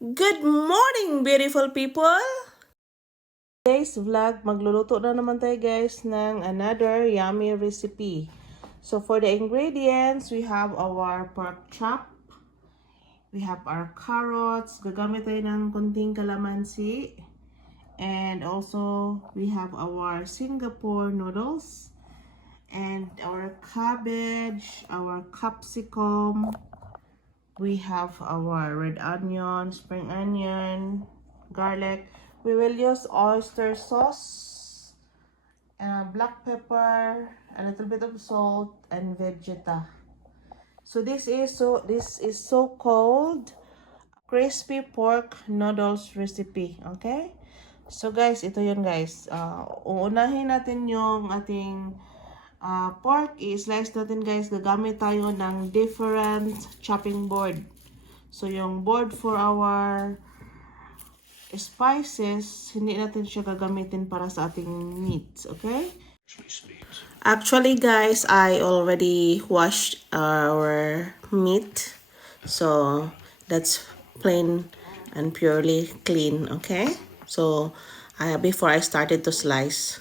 Good morning, beautiful people! Today's vlog, magluluto na naman tayo guys ng another yummy recipe. So for the ingredients, we have our pork chop, we have our carrots, gagamit tayo ng konting kalamansi, and also we have our Singapore noodles, and our cabbage, our capsicum, we have our red onion, spring onion, garlic. We will use oyster sauce, black pepper, a little bit of salt, and vegeta. So this is so called crispy pork noodles recipe. Okay? So guys, ito yun guys. Uunahin natin yung ating pork. I-slice natin guys. Gagamit tayo ng different chopping board. So yung board for our spices, hindi natin siya gagamitin para sa ating meats, okay? Actually guys, I already washed our meat. So that's plain and purely clean, okay? So before I started to slice.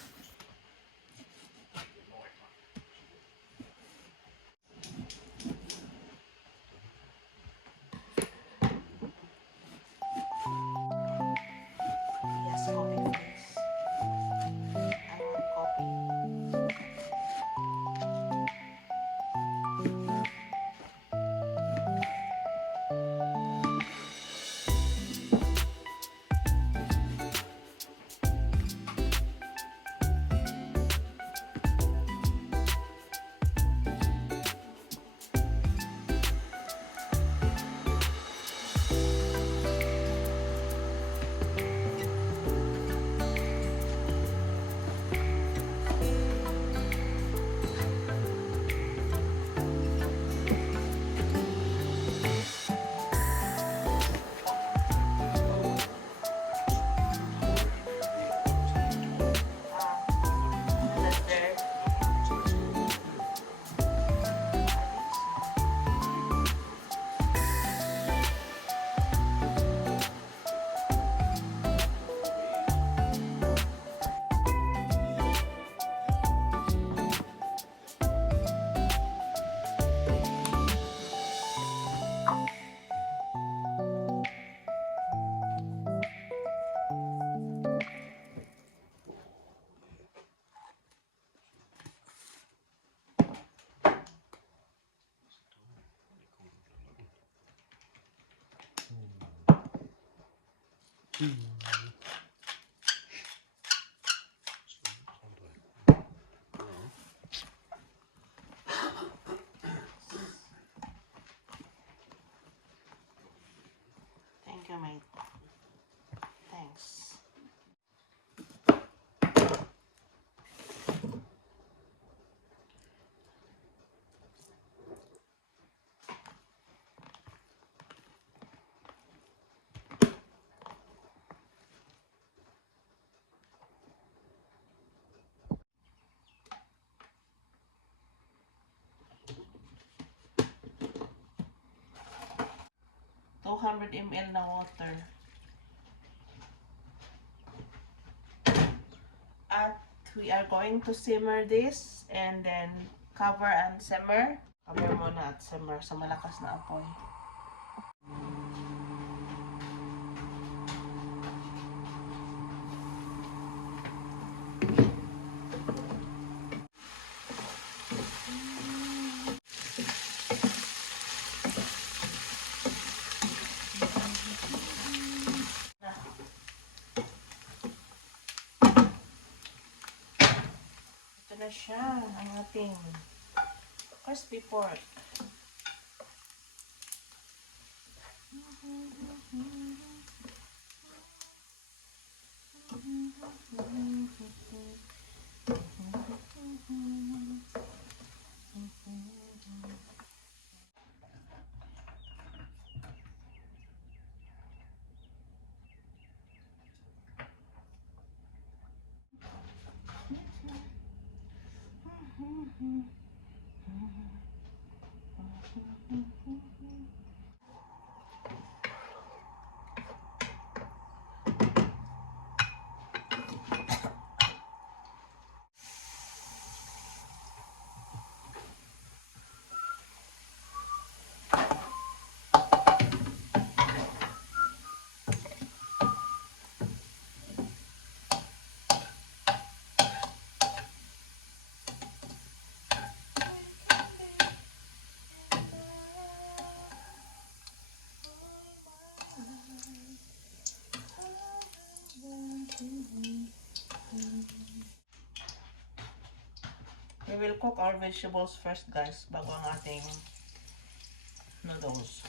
Yes, copy please. I want copy. Blender. 200 ml na water. At we are going to simmer this and then cover and simmer. Cover muna at simmer sa malakas na apoy. Ito na siya, ang ating crispy pork. We will cook our vegetables first, guys, bago ang ating noodles.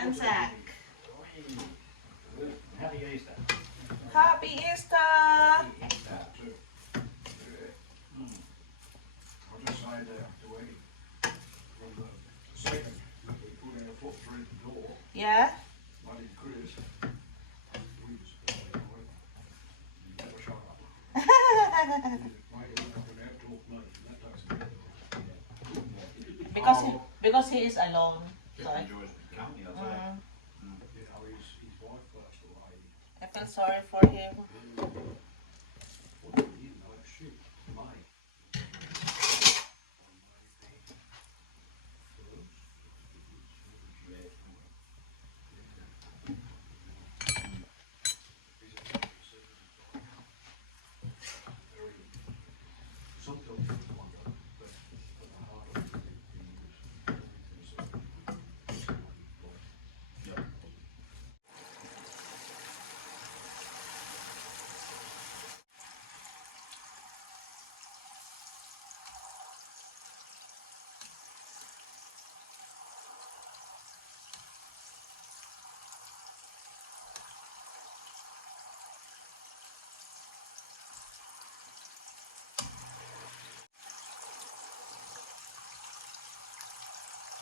Anzac. Happy Easter. Happy Easter! I just say that to Eddie, from the second that we put our foot through the door, Yeah? Buddy and Chris, we just never shut up. Mate, he's not going to outtalk me, that takes a bit. Because he is alone. So Just enjoys the company, I'd say. You know, his wife passed away. I feel sorry for him. What did he know? Shit, May.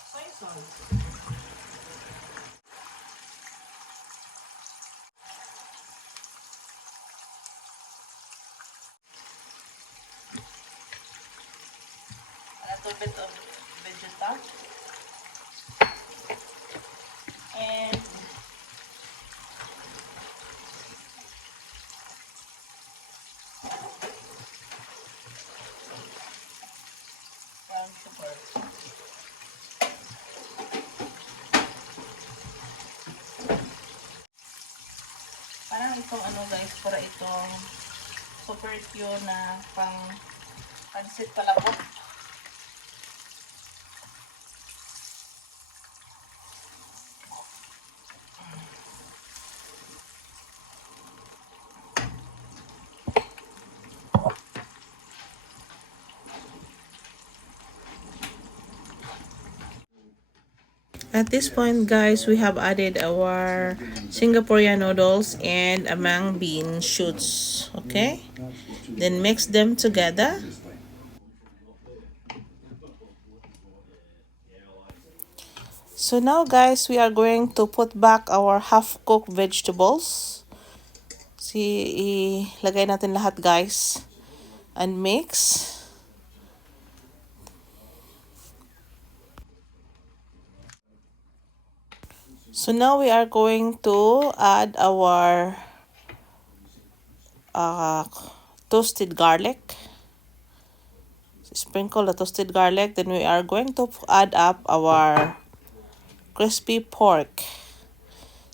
Soy sauce. A little bit of vegeta. And brown sugar. Parang itong ano guys, para itong super cute na pang pancit palabok. At this point, guys, we have added our Singaporean noodles and amang bean shoots. Okay? Then mix them together. So now, guys, we are going to put back our half-cooked vegetables. Ilagay natin lahat, guys. And mix. So now we are going to add our toasted garlic. Sprinkle the toasted garlic. Then we are going to add up our crispy pork.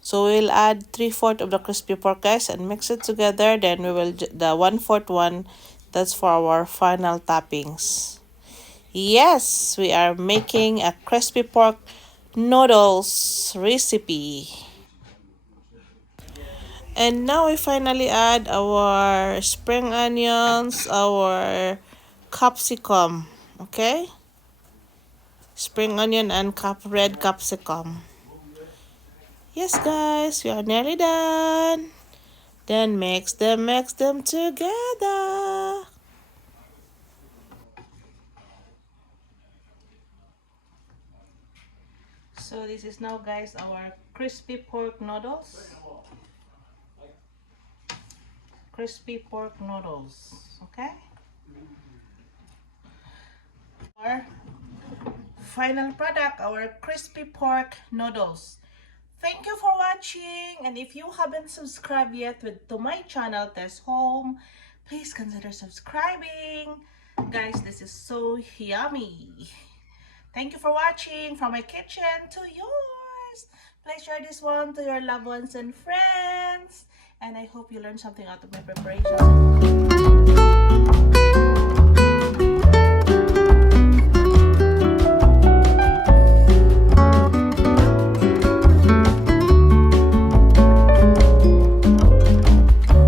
So we'll add 3/4 of the crispy pork, guys, and mix it together. Then we will the 1/4 one. That's for our final toppings. Yes, we are making a crispy pork noodles recipe. And now we finally add our spring onions, our capsicum, okay? Spring onion and red capsicum. Yes, guys, we are nearly done. Then mix them together. So this is now, guys, our crispy pork noodles. Crispy pork noodles, okay? Our final product, our crispy pork noodles. Thank you for watching, and if you haven't subscribed yet to my channel, Tess Home, please consider subscribing. Guys, this is so yummy. Thank you for watching from my kitchen to yours. Please share this one to your loved ones and friends. And I hope you learned something out of my preparation.